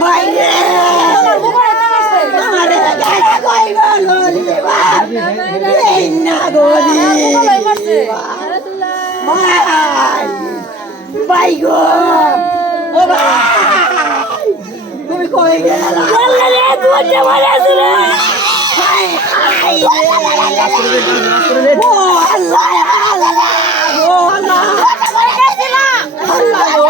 ভাই রে আমারে গাড়া কইব লরি এই না গরি ভাই ভাই গো ও ভাই তুমি কই গেলা বললে রে দুটো মারাছ রে হাই হাই ও আল্লাহ আল্লাহ ও আল্লাহ আল্লাহ